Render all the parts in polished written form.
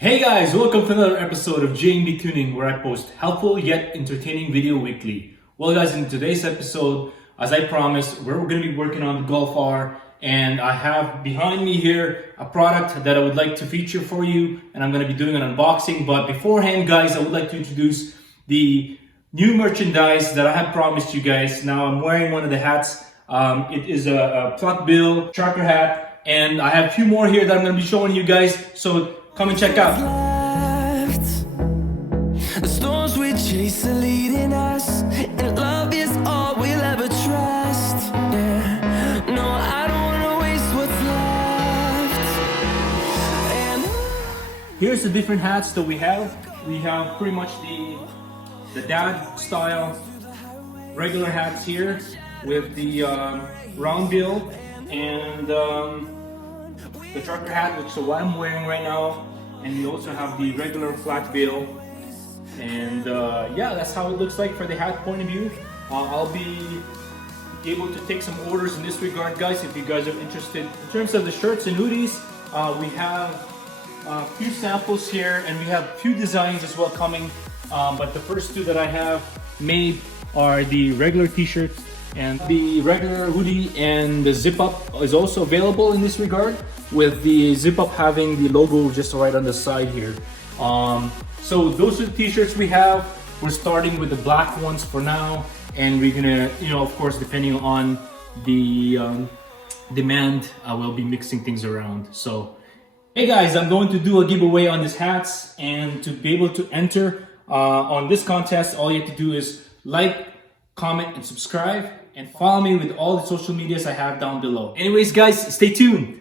Hey guys, welcome to another episode of J&B Tuning, where I post helpful yet entertaining video weekly. Well guys, in today's episode, as I promised, we're going to be working on the Golf R, and I have behind me here a product that I would like to feature for you, and I'm going to be doing an unboxing. But beforehand guys, I would like to introduce the new merchandise that I have promised you guys. Now I'm wearing one of the hats. It is a flat bill trucker hat, and I have a few more here that I'm going to be showing you guys, so come and check out. The storms we chase are leading us, and love is all we'll ever trust. Yeah. No, I don't wanna waste what's left. Here's the different hats that we have. We have pretty much the dad style regular hats here with the round bill and the trucker hat, which is what I'm wearing right now, and we also have the regular flat bill. And yeah, that's how it looks like for the hat point of view. I'll be able to take some orders in this regard, guys, if you guys are interested. In terms of the shirts and hoodies, we have a few samples here, and we have a few designs as well coming. But the first two that I have made are the regular t-shirts, and the regular hoodie and the zip up is also available in this regard, with the zip up having the logo just right on the side here. So those are the t-shirts we have. We're starting with the black ones for now, and we're gonna, of course, depending on the demand, we'll be mixing things around. So hey guys, I'm going to do a giveaway on these hats, and to be able to enter on this contest, all you have to do is like, comment, and subscribe, and follow me with all the social medias I have down below. Anyways guys, stay tuned.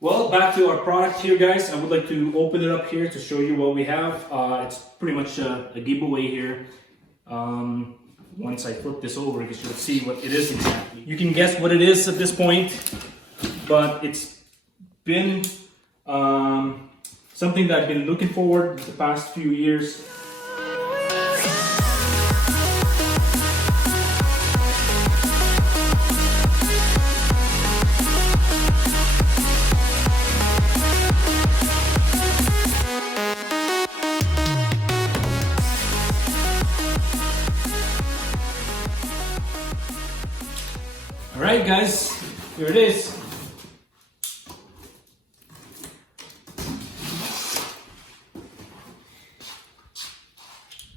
Well, back to our product here guys. I would like to open it up here to show you what we have. It's pretty much a giveaway here. Once I flip this over, you should see what it is exactly. You can guess what it is at this point, but it's been something that I've been looking forward the past few years. Alright guys, here it is.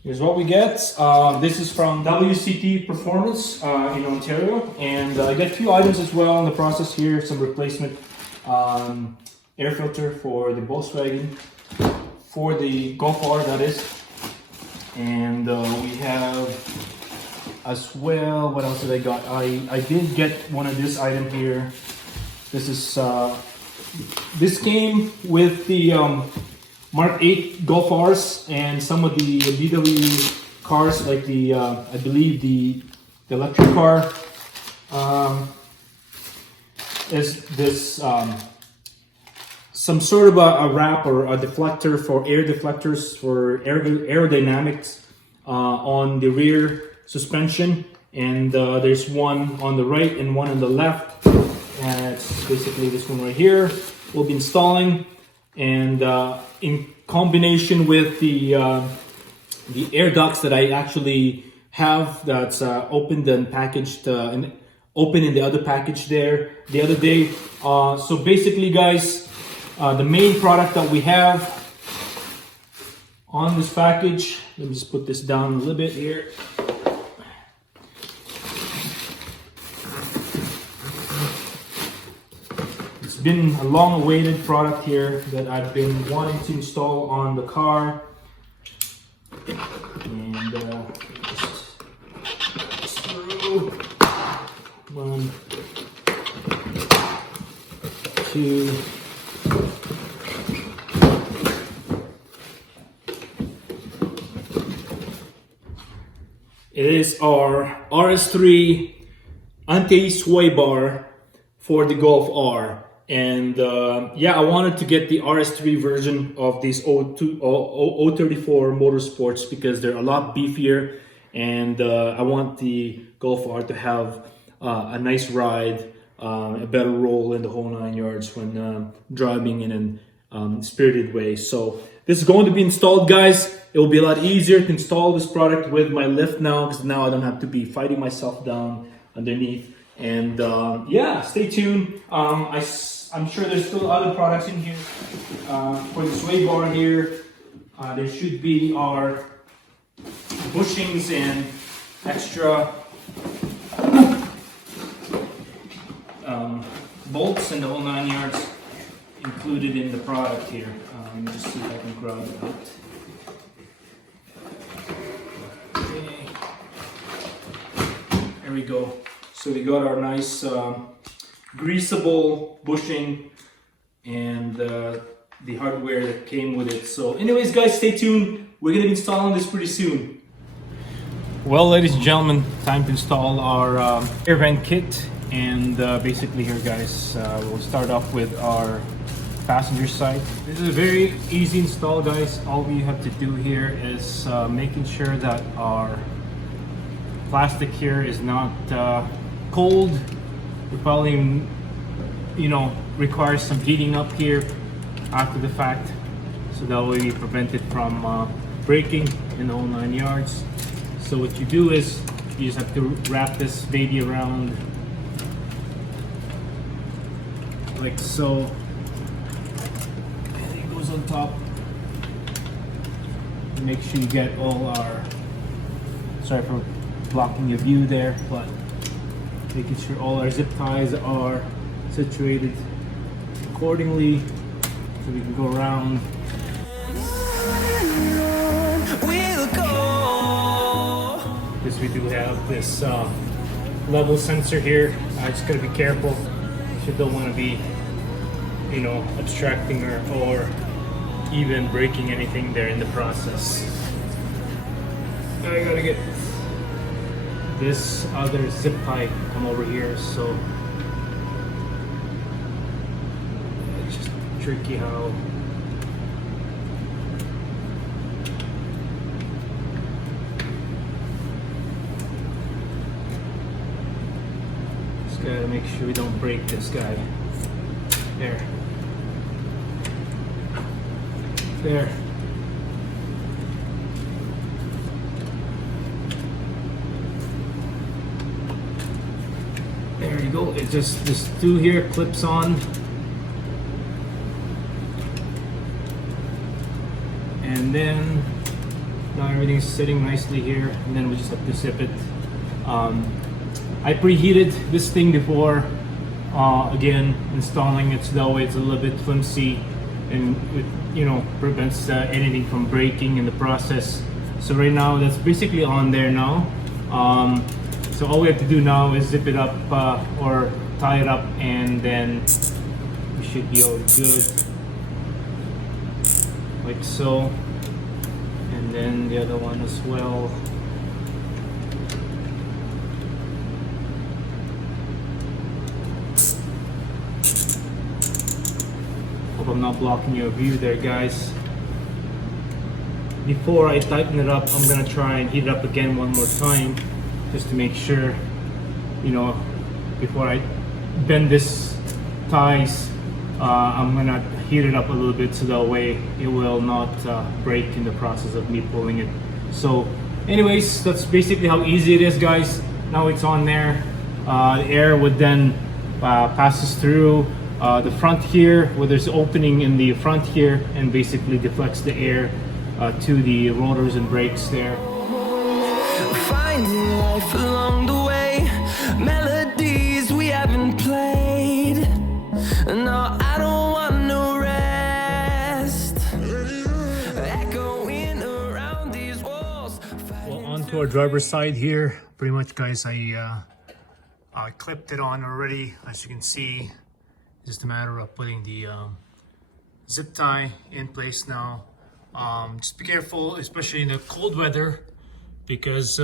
Here's what we get. This is from WCT Performance in Ontario, and I get a few items as well in the process here. Some replacement air filter for the Volkswagen, for the Golf R that is. And we have as well, what else did I got? I did get one of this item here. This is this came with the Mark 8 Golf Rs and some of the VW cars, like the I believe the electric car. Is this some sort of a wrap or a deflector for air deflectors for aerodynamics on the rear suspension, and there's one on the right and one on the left, and it's basically this one right here we'll be installing, and in combination with the air ducts that I actually have, that's opened and packaged and open in the other package there the other day. So basically guys, the main product that we have on this package, let me just put this down a little bit here. It's been a long-awaited product here that I've been wanting to install on the car, and just screw 1, 2. It is our RS3 anti-sway bar for the Golf R. And yeah, I wanted to get the RS3 version of these 034 Motorsports because they're a lot beefier, and I want the Golf R to have a nice ride, a better roll in the whole 9 yards when driving in an spirited way. So this is going to be installed, guys. It will be a lot easier to install this product with my lift now, because now I don't have to be fighting myself down underneath. And yeah, stay tuned. I'm sure there's still other products in here. For the sway bar here, there should be our bushings and extra bolts and the whole 9 yards included in the product here. Let me just see if I can grab it out. Okay. There we go. So we got our nice greasable bushing and the hardware that came with it. So anyways, guys, stay tuned. We're gonna be installing this pretty soon. Well, ladies and gentlemen, time to install our air vent kit. And basically here, guys, we'll start off with our passenger side. This is a very easy install, guys. All we have to do here is making sure that our plastic here is not cold. It probably, you know, requires some heating up here after the fact, so that way we prevent it from breaking in the whole 9 yards. So what you do is you just have to wrap this baby around like so, and it goes on top. Make sure you get all our, sorry for blocking your view there, but making sure all our zip ties are situated accordingly so we can go around. Because we do have this level sensor here. Just gotta be careful. You don't want to be, you know, obstructing or even breaking anything there in the process. I gotta get this other zip tie come over here, so it's just tricky how just gotta make sure we don't break this guy. There. There you go. It just, this two here clips on, and then now everything's sitting nicely here, and then we just have to zip it. I preheated this thing before again installing it, so that way it's a little bit flimsy and it, you know, prevents anything from breaking in the process. So right now that's basically on there now. So all we have to do now is zip it up or tie it up, and then we should be all good, like so. And then the other one as well. Hope I'm not blocking your view there, guys. Before I tighten it up, I'm gonna try and heat it up again one more time, just to make sure, you know, before I bend this ties, I'm gonna heat it up a little bit so that way it will not break in the process of me pulling it. So anyways, that's basically how easy it is, guys. Now it's on there. The air would then passes through the front here, where there's an opening in the front here, and basically deflects the air to the rotors and brakes there. Finding life along the way, melodies we haven't played. No, I don't want no rest. Echoing around these walls. Well, onto our driver's side here. Pretty much, guys, I clipped it on already. As you can see, just a matter of putting the zip tie in place now. Just be careful, especially in the cold weather, because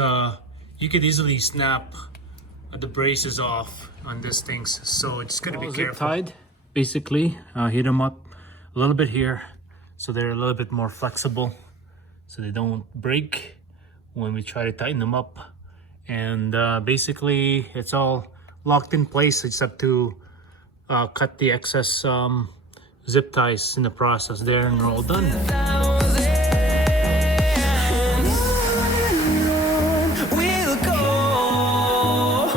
you could easily snap the braces off on these things. So it's gonna be careful. Tied, basically, hit them up a little bit here, so they're a little bit more flexible, so they don't break when we try to tighten them up. And basically, it's all locked in place. I just have to cut the excess zip ties in the process there, and we're all done. We'll go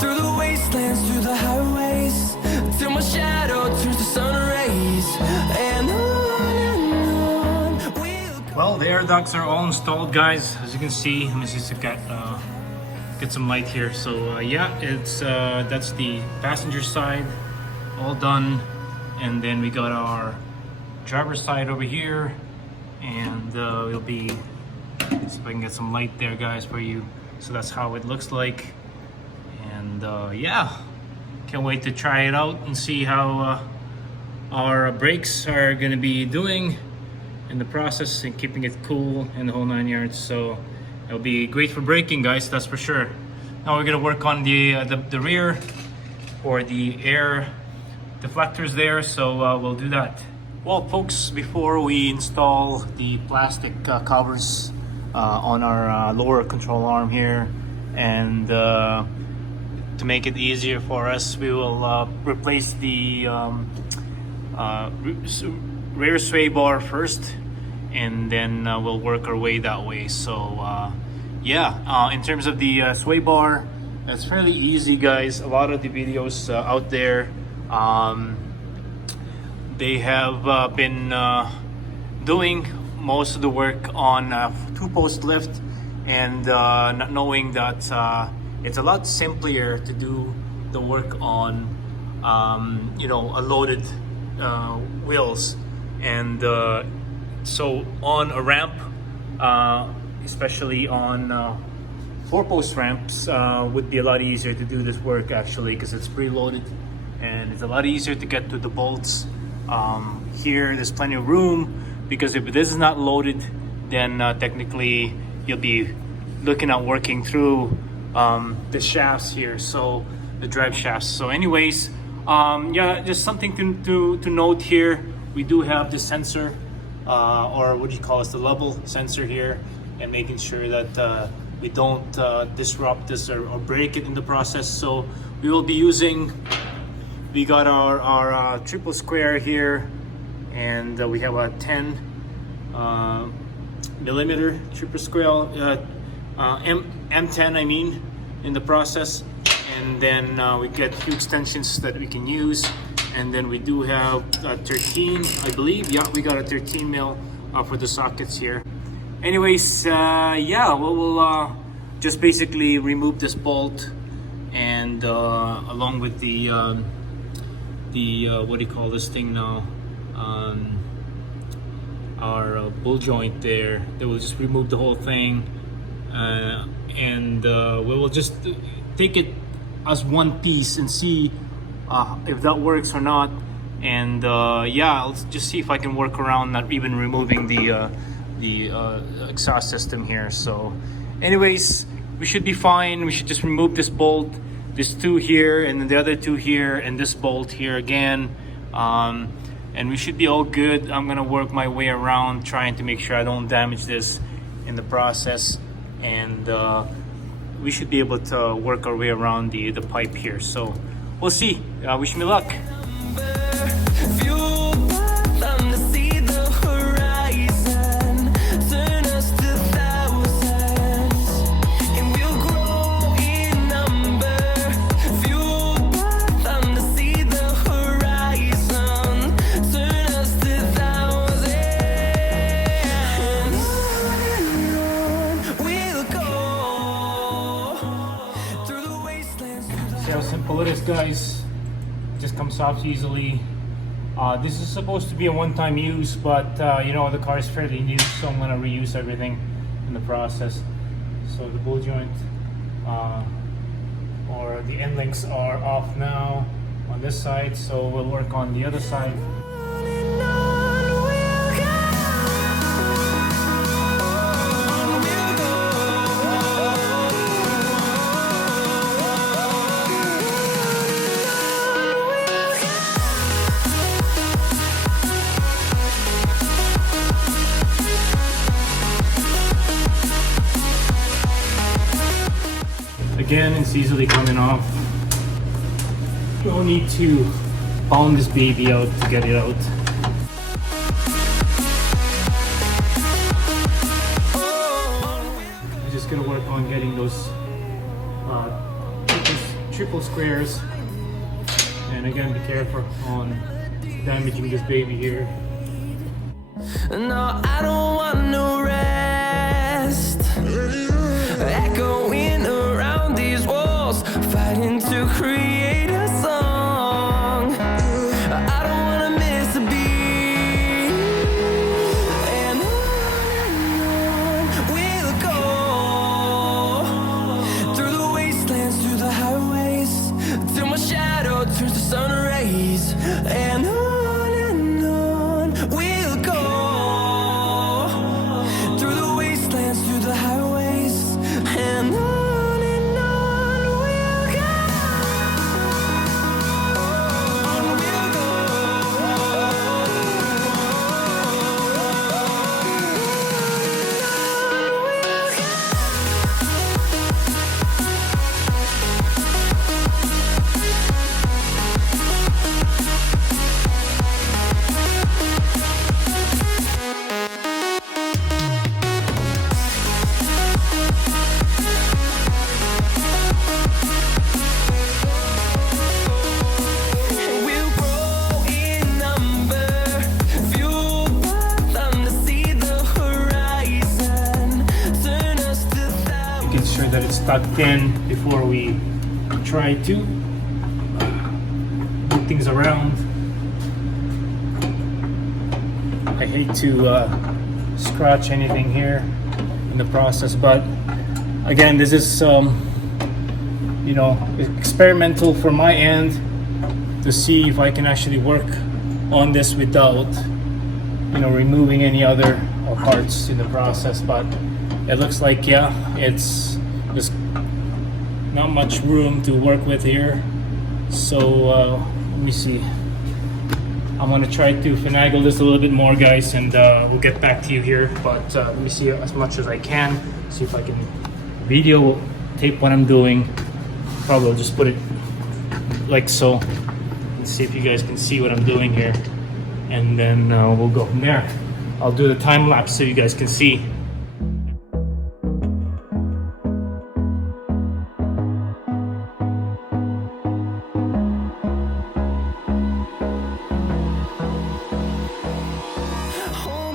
through the wastelands, through the highways, till my shadow turns to sun rays, and on we'll go. Well, the air ducts are all installed, guys. As you can see, let me see if I get some light here. So yeah, it's that's the passenger side, all done. And then we got our driver's side over here, and we'll be, let's see if I can get some light there, guys, for you. So that's how it looks like. And yeah, can't wait to try it out and see how our brakes are gonna be doing in the process, and keeping it cool and the whole 9 yards. So it'll be great for braking, guys, that's for sure. Now we're gonna work on the rear, or the air deflectors there, so we'll do that. Well, folks, before we install the plastic covers on our lower control arm here, and to make it easier for us, we will replace the rear sway bar first, and then we'll work our way that way. So yeah, in terms of the sway bar, it's fairly easy, guys. A lot of the videos out there, they have been doing most of the work on two-post lift, and not knowing that it's a lot simpler to do the work on you know, a loaded wheels. And so on a ramp, especially on four-post ramps, would be a lot easier to do this work, actually, because it's preloaded and it's a lot easier to get to the bolts. Here there's plenty of room, because if this is not loaded, then technically you'll be looking at working through the shafts here, so the drive shafts. So anyways, yeah, just something to note here. We do have the sensor, or what do you call it, the level sensor here, and making sure that we don't disrupt this or break it in the process. So we will be using, we got our triple square here, and we have a 10 millimeter triple square, M10 I mean, in the process. And then we get few extensions that we can use, and then we do have 13, I believe. Yeah, we got a 13 mil for the sockets here. Anyways, yeah, we'll just basically remove this bolt, and along with the what do you call this thing now, our bull joint there. They will just remove the whole thing, and we will just take it as one piece and see if that works or not. And yeah, I'll just see if I can work around not even removing the exhaust system here. So anyways, we should be fine. We should just remove this bolt, this two here, and then the other two here, and this bolt here again, and we should be all good. I'm gonna work my way around, trying to make sure I don't damage this in the process, and we should be able to work our way around the pipe here. So we'll see. Wish me luck. See how simple it is, guys. It just comes off easily. This is supposed to be a one-time use, but you know, the car is fairly new, so I'm gonna reuse everything in the process. So the bull joint, or the end links, are off now on this side, so we'll work on the other side. Again, it's easily coming off. No need to pound this baby out to get it out. I'm just gonna work on getting those triple squares, and again, be careful on damaging this baby here. No, I don't want no rest. Echoing around these walls, fighting to create a song. I don't wanna miss a beat. And on we'll go, through the wastelands, through the highways, till my shadow turns to sun rays. And on we'll go, through the wastelands, through the highways, and on we'll go. On we'll go. We'll grow in number, fueled by them to see the horizon, turn us to thousands. Making sure that it's tucked in before we try to move things around. I hate to scratch anything here in the process, but again, this is you know, experimental from my end to see if I can actually work on this without, you know, removing any other parts in the process. But it looks like, yeah, it's just not much room to work with here. So let me see. I'm gonna try to finagle this a little bit more, guys, and we'll get back to you here. But let me see as much as I can, see if I can video tape what I'm doing. Probably I'll just put it like so. Let's see if you guys can see what I'm doing here, and then we'll go from there. I'll do the time lapse so you guys can see.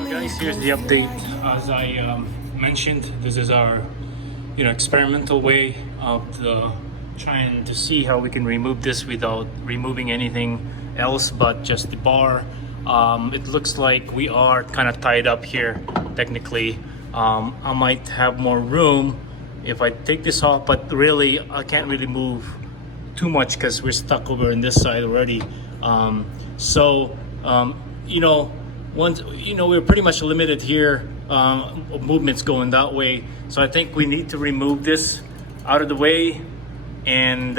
Guys, here's the update. As I mentioned, this is our, you know, experimental way of trying to see how we can remove this without removing anything else but just the bar. It looks like we are kind of tied up here technically. I might have more room if I take this off, but really I can't really move too much because we're stuck over in this side already. You know, once, you know, we're pretty much limited here, movements going that way. So I think we need to remove this out of the way, and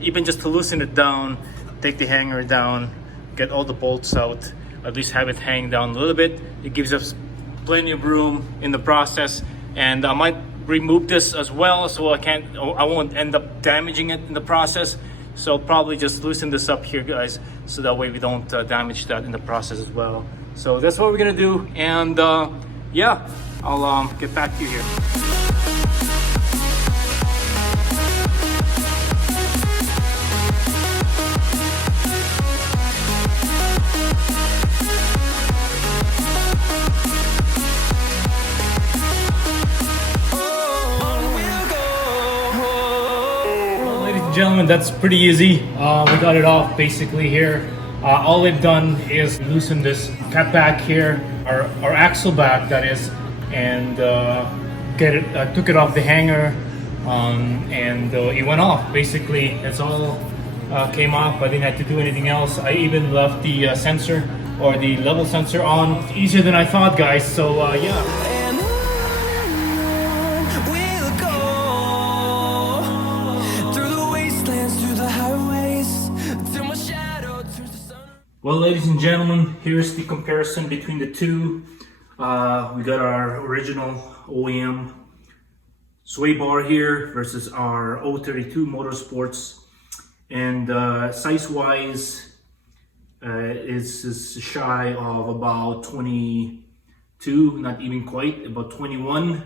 even just to loosen it down, take the hanger down, get all the bolts out, at least have it hang down a little bit. It gives us plenty of room in the process, and I might remove this as well so I won't end up damaging it in the process. So probably just loosen this up here, guys, so that way we don't damage that in the process as well. So that's what we're gonna do, and yeah, I'll get back to you here. Gentlemen, that's pretty easy. We got it off basically here. All we've done is loosen this cap back here, our axle back that is, and took it off the hanger, and it went off. Basically, it's all came off. I didn't have to do anything else. I even left the sensor or the level sensor on. It's easier than I thought, guys. So yeah. Well, ladies and gentlemen, here's the comparison between the two. We got our original OEM sway bar here versus our 032 Motorsports. And size-wise, is shy of about 22, not even quite, about 21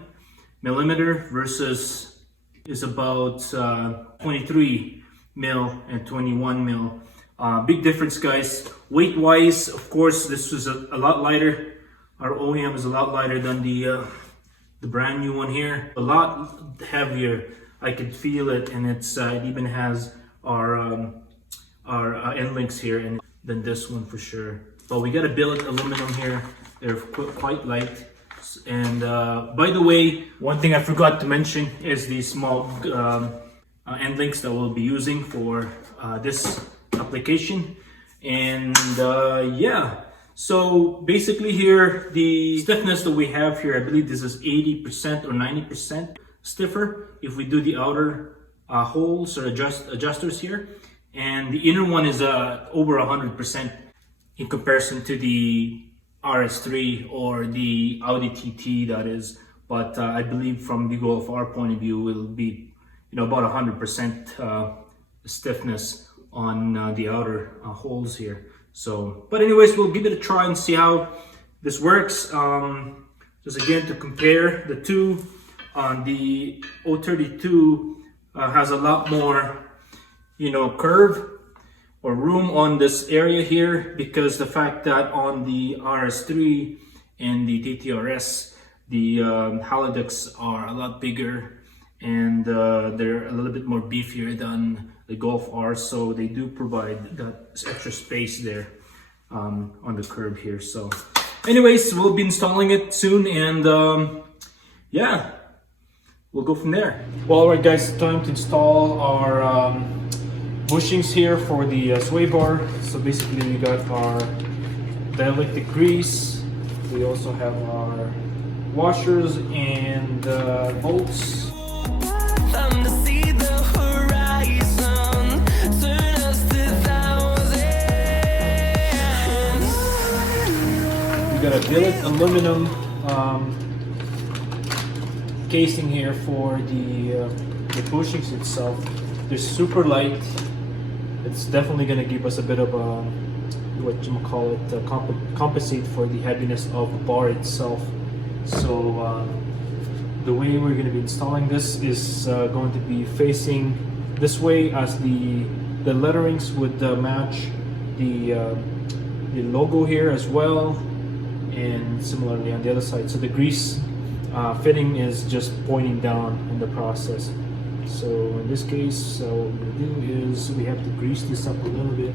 millimeter versus is about 23 mil and 21 mil. Big difference, guys. Weight wise, of course, this was a lot lighter. Our OEM is a lot lighter than the brand new one here. A lot heavier. I could feel it, and it even has our end links here and than this one for sure. But we got a billet aluminum here. They're quite light. And by the way, one thing I forgot to mention is the small end links that we'll be using for this application. And yeah, so basically here, the stiffness that we have here, I believe this is 80% or 90% stiffer if we do the outer holes or adjusters here. And the inner one is over 100% in comparison to the RS3 or the Audi TT, that is. But I believe from the Golf R point of view, it'll be, you know, about 100% stiffness on the outer holes here. So, but anyways, we'll give it a try and see how this works. Just again to compare the two, the 032 has a lot more, you know, curve or room on this area here, because the fact that on the RS3 and the TTRS, the haloducts are a lot bigger and they're a little bit more beefier than the Golf R, so they do provide that extra space there on the curb here. So anyways, we'll be installing it soon, and yeah, we'll go from there. Well, alright guys, time to install our bushings here for the sway bar. So basically we got our dielectric grease, we also have our washers and bolts. We got a billet aluminum casing here for the bushings itself. They're super light. It's definitely going to give us a bit of a, what you call it, compensate for the heaviness of the bar itself. So the way we're going to be installing this is going to be facing this way, as the letterings would match the logo here as well, and similarly on the other side. So the grease fitting is just pointing down in the process. So in this case, what we're going to do is we have to grease this up a little bit.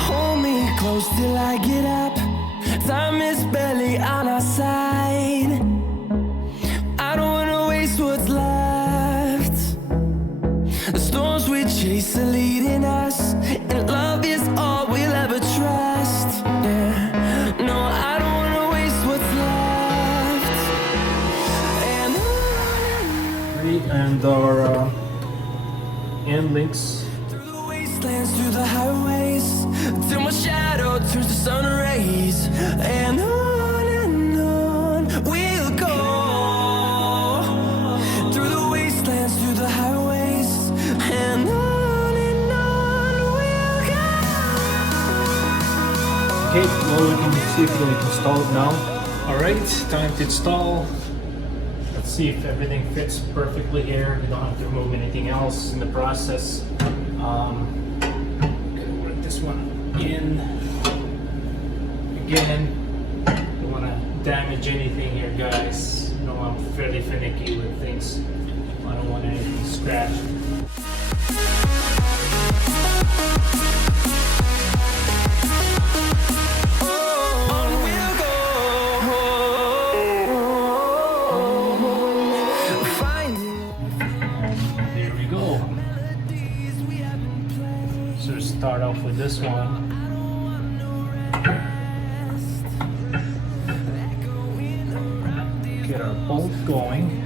Hold me close till I get up. Time is barely on our side. I don't wanna waste what's left. The storms we chase are leading us, and love is all we'll ever trust. Yeah, no, I don't wanna waste what's left. And our end links. Through the wastelands, through the highways, till my shadow turns to sun rays, and on we'll go. Through the wastelands, through the highways, and on we'll go. Okay, well, we can see if we can install it now. Alright, time to install. Let's see if everything fits perfectly here. We don't have to remove anything else in the process. Gonna work this one in. Again, don't want to damage anything here, guys. You know, I'm fairly finicky with things. I don't want anything scratched. There we go. So start off with this one. Get our bolt going.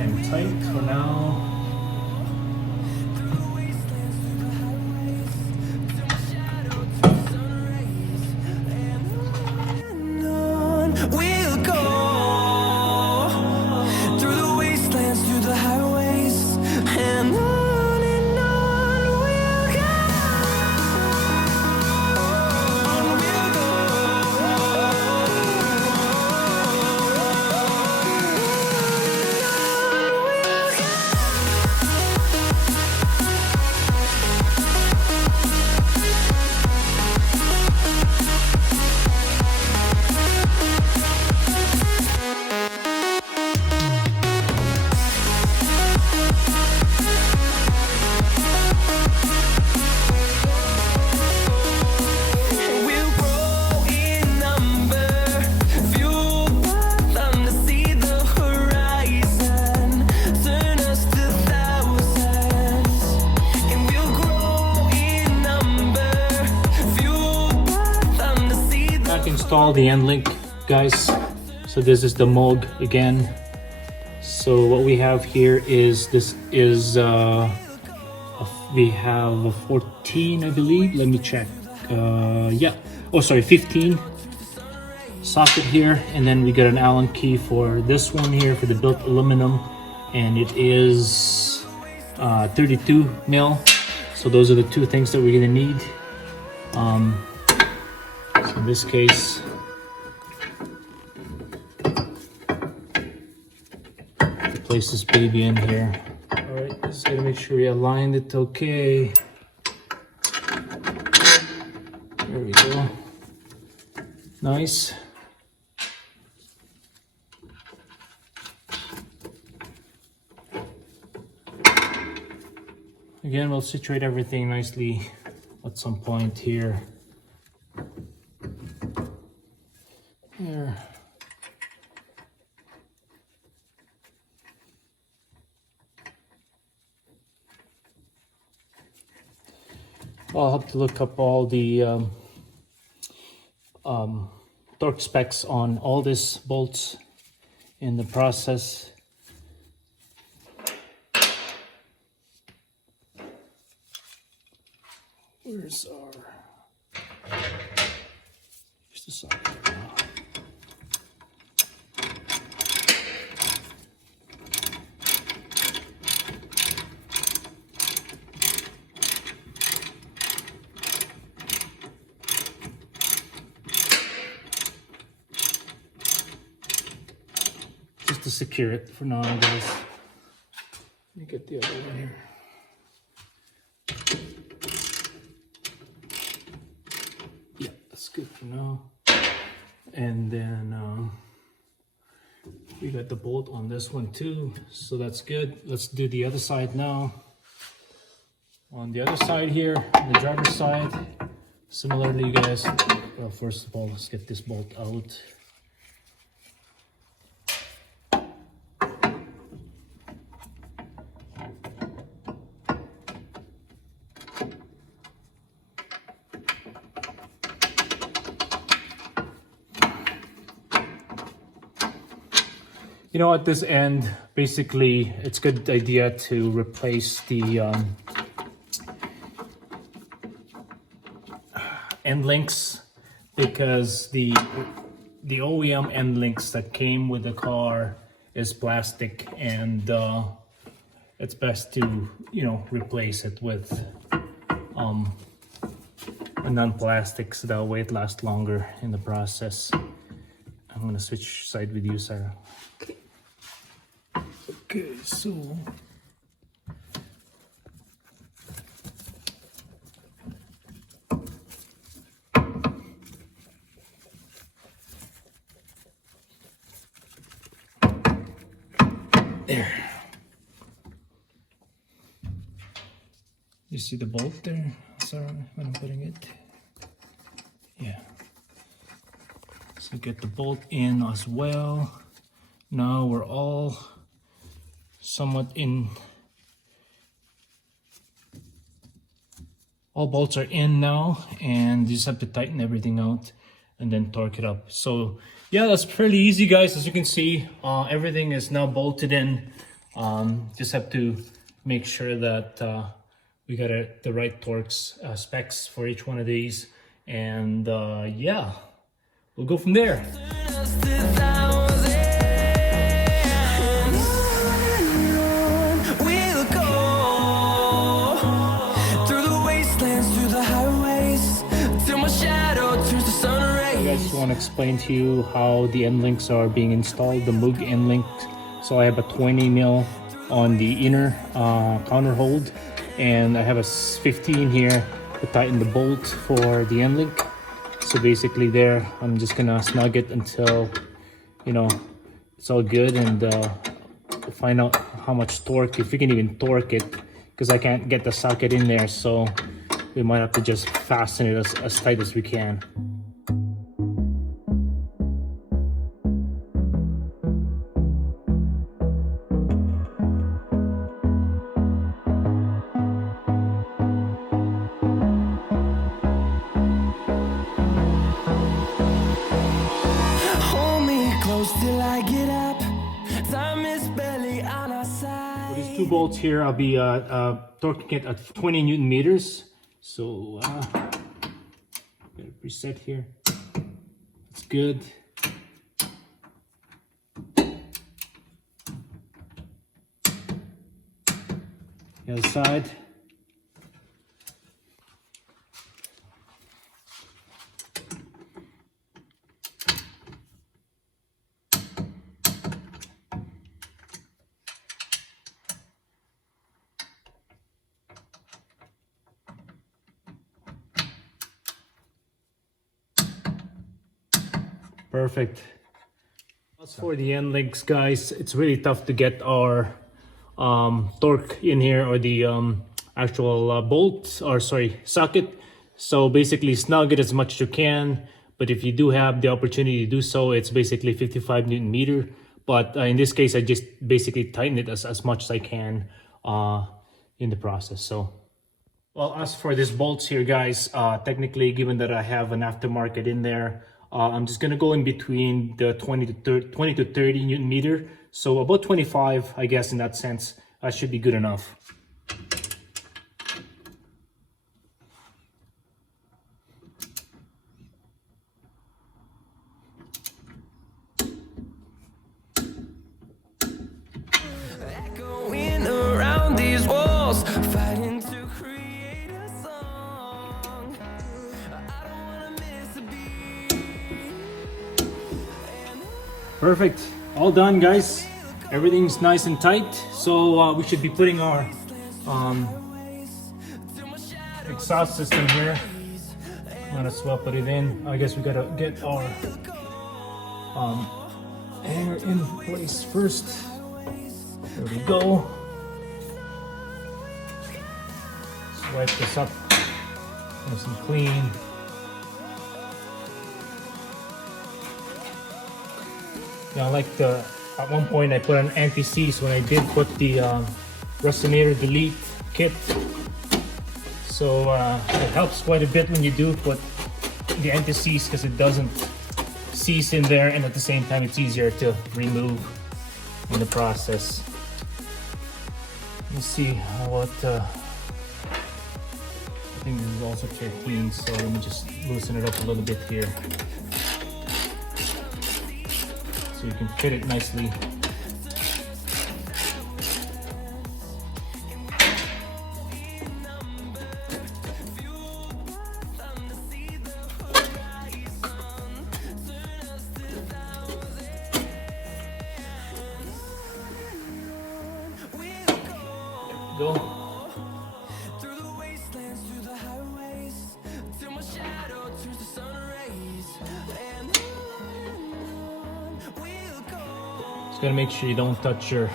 And tight. for now. We'll go through the wastelands, through the highways, and on we'll go. Install the end link, guys. So this is the Moog again. So what we have here is we have a 14, I believe. Let me check. Yeah. Oh, sorry, 15 socket here, and then we got an Allen key for this one here for the built aluminum, and it is 32 mil. So those are the two things that we're gonna need. So in this case, place this baby in here. All right, just gotta make sure we aligned it okay. There we go. Nice. Again, we'll situate everything nicely at some point here. There. I'll have to look up all the torque specs on all these bolts in the process. Where's the socket now? Just to secure it for now, guys. Let me get the other one here. Yeah, that's good for now. And then we got the bolt on this one too, so that's good. Let's do the other side now. On the other side here, the driver's side, similarly, you guys. Well, first of all, let's get this bolt out. You know, at this end, basically, it's a good idea to replace the end links, because the OEM end links that came with the car is plastic, and it's best to, you know, replace it with a non-plastic, so that way it lasts longer in the process. I'm gonna switch side with you, Sarah. Okay, so there. You see the bolt there? Sorry, when I'm putting it. Yeah. So get the bolt in as well. Now we're all somewhat in. All bolts are in now, and you just have to tighten everything out and then torque it up. So yeah, that's pretty easy, guys. As you can see, everything is now bolted in. Just have to make sure that we got the right torques specs for each one of these, and yeah, we'll go from there. I just want to explain to you how the end links are being installed, the Moog end link. So I have a 20 mil on the inner counter hold, and I have a 15 here to tighten the bolt for the end link. So basically there, I'm just gonna snug it until, you know, it's all good, and find out how much torque, if we can even torque it, because I can't get the socket in there, so we might have to just fasten it as tight as we can. For these two bolts here, I'll be torquing it at 20 Newton meters. So got it preset here. That's good. The other side. Perfect. As for the end links, guys, it's really tough to get our torque in here, or the actual bolt, or sorry, socket. So basically snug it as much as you can, but if you do have the opportunity to do so, it's basically 55 Newton meter. But in this case, I just basically tighten it as much as I can in the process. So, well, as for these bolts here, guys, technically, given that I have an aftermarket in there, I'm just gonna go in between the 20 to 30 Newton meter. So about 25, I guess, in that sense, should be good enough. Echoing around these walls, fighting to create a song. I don't wanna miss a beat. Perfect. All done, guys. Everything's nice and tight. So we should be putting our exhaust system here. Might as well put it in. I guess we gotta get our air in place first. There we go. Swipe this up nice and clean. Yeah, I like the, at one point I put an anti-seize when I did put the resonator delete kit. So it helps quite a bit when you do put the anti-seize, because it doesn't seize in there, and at the same time it's easier to remove in the process. Let me see what, I think this is also 13, so let me just loosen it up a little bit here, so you can fit it nicely. Go. Through the wastelands, through the highways, till my shadow turns to sun rays, and on we'll go. Just gotta make sure you don't touch your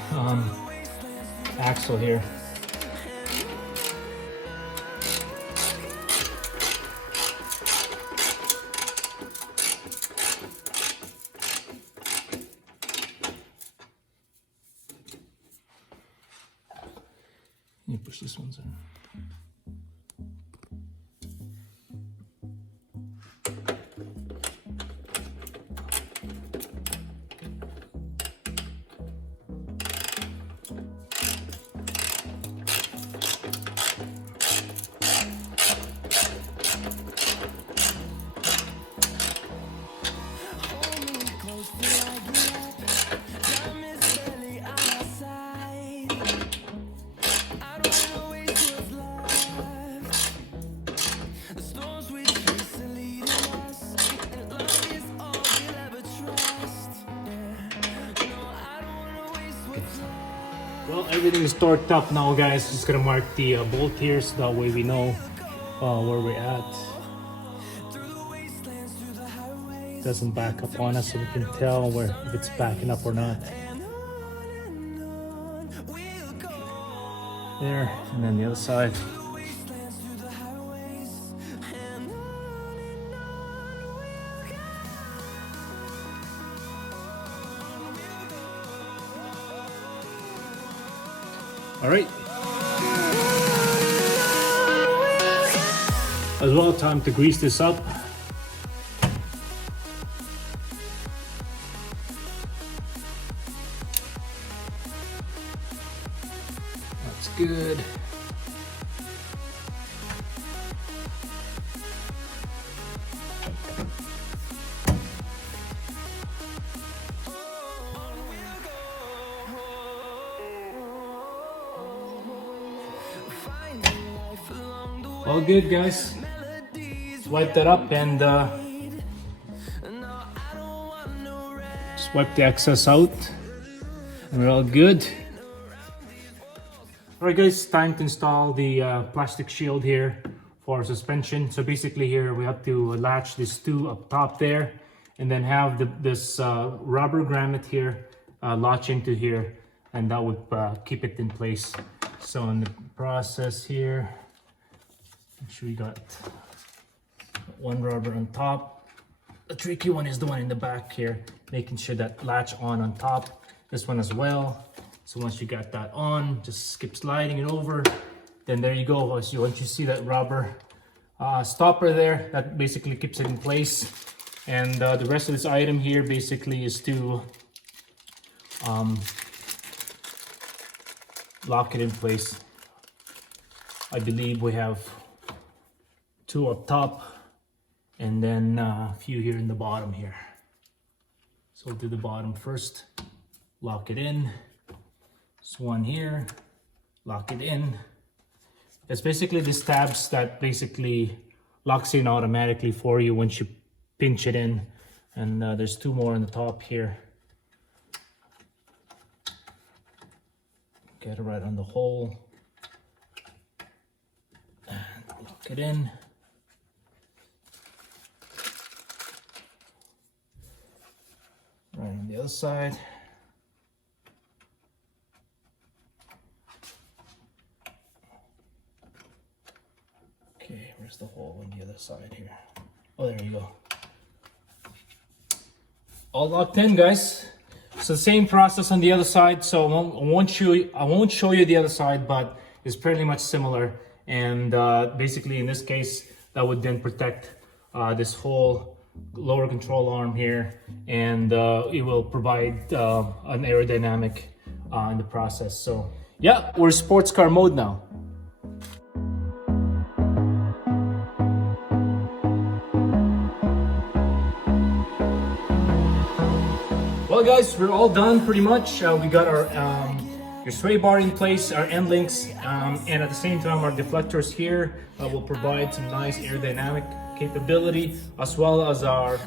axle here. You push this one in. Well, everything is torqued up now, guys. Just gonna mark the bolt here so that way we know where we're at. Doesn't back up on us so we can tell where if it's backing up or not. There, and then the other side. All right. As well, time to grease this up. That's good. All good, guys. Just wipe that up and just wipe the excess out, and we're all good. All right, guys, time to install the plastic shield here for suspension. So basically here we have to latch these two up top there, and then have this rubber grommet here latch into here, and that would keep it in place. So in the process here, make sure you got one rubber on top. The tricky one is the one in the back here, making sure that latch on top. This one as well. So once you got that on, just skip sliding it over. Then there you go. Once you see that rubber stopper there, that basically keeps it in place. And the rest of this item here basically is to lock it in place. I believe we have two up top and then a few here in the bottom here. So we'll do the bottom first, lock it in. This one here, lock it in. It's basically these tabs that basically locks in automatically for you once you pinch it in. And there's two more on the top here. Get it right on the hole. And lock it in. Right on the other side. Okay, where's the hole on the other side here? Oh, there you go. All locked in, guys. So the same process on the other side. So I won't show you the other side, but it's pretty much similar. And basically in this case, that would then protect this whole lower control arm here, and it will provide an aerodynamic in the process. So yeah, we're sports car mode now. Well, guys, we're all done pretty much. We got our your sway bar in place, our end links, and at the same time our deflectors here will provide some nice aerodynamic capability, as well as our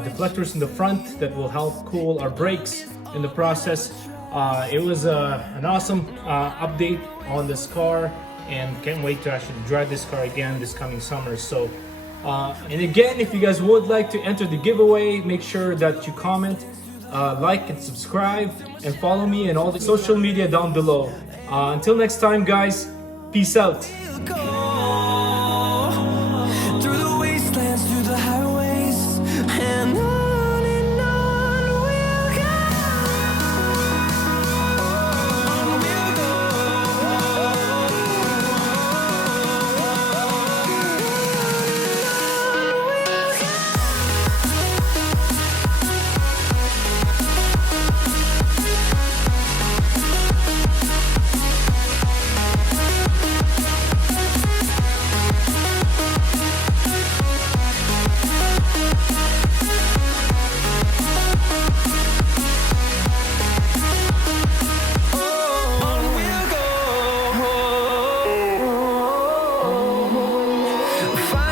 deflectors in the front that will help cool our brakes in the process. It was an awesome update on this car, and can't wait to actually drive this car again this coming summer. So and again, if you guys would like to enter the giveaway, make sure that you comment, like and subscribe, and follow me in all the social media down below. Until next time, guys, peace out.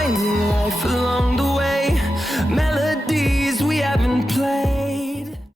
finding life along the way. Melody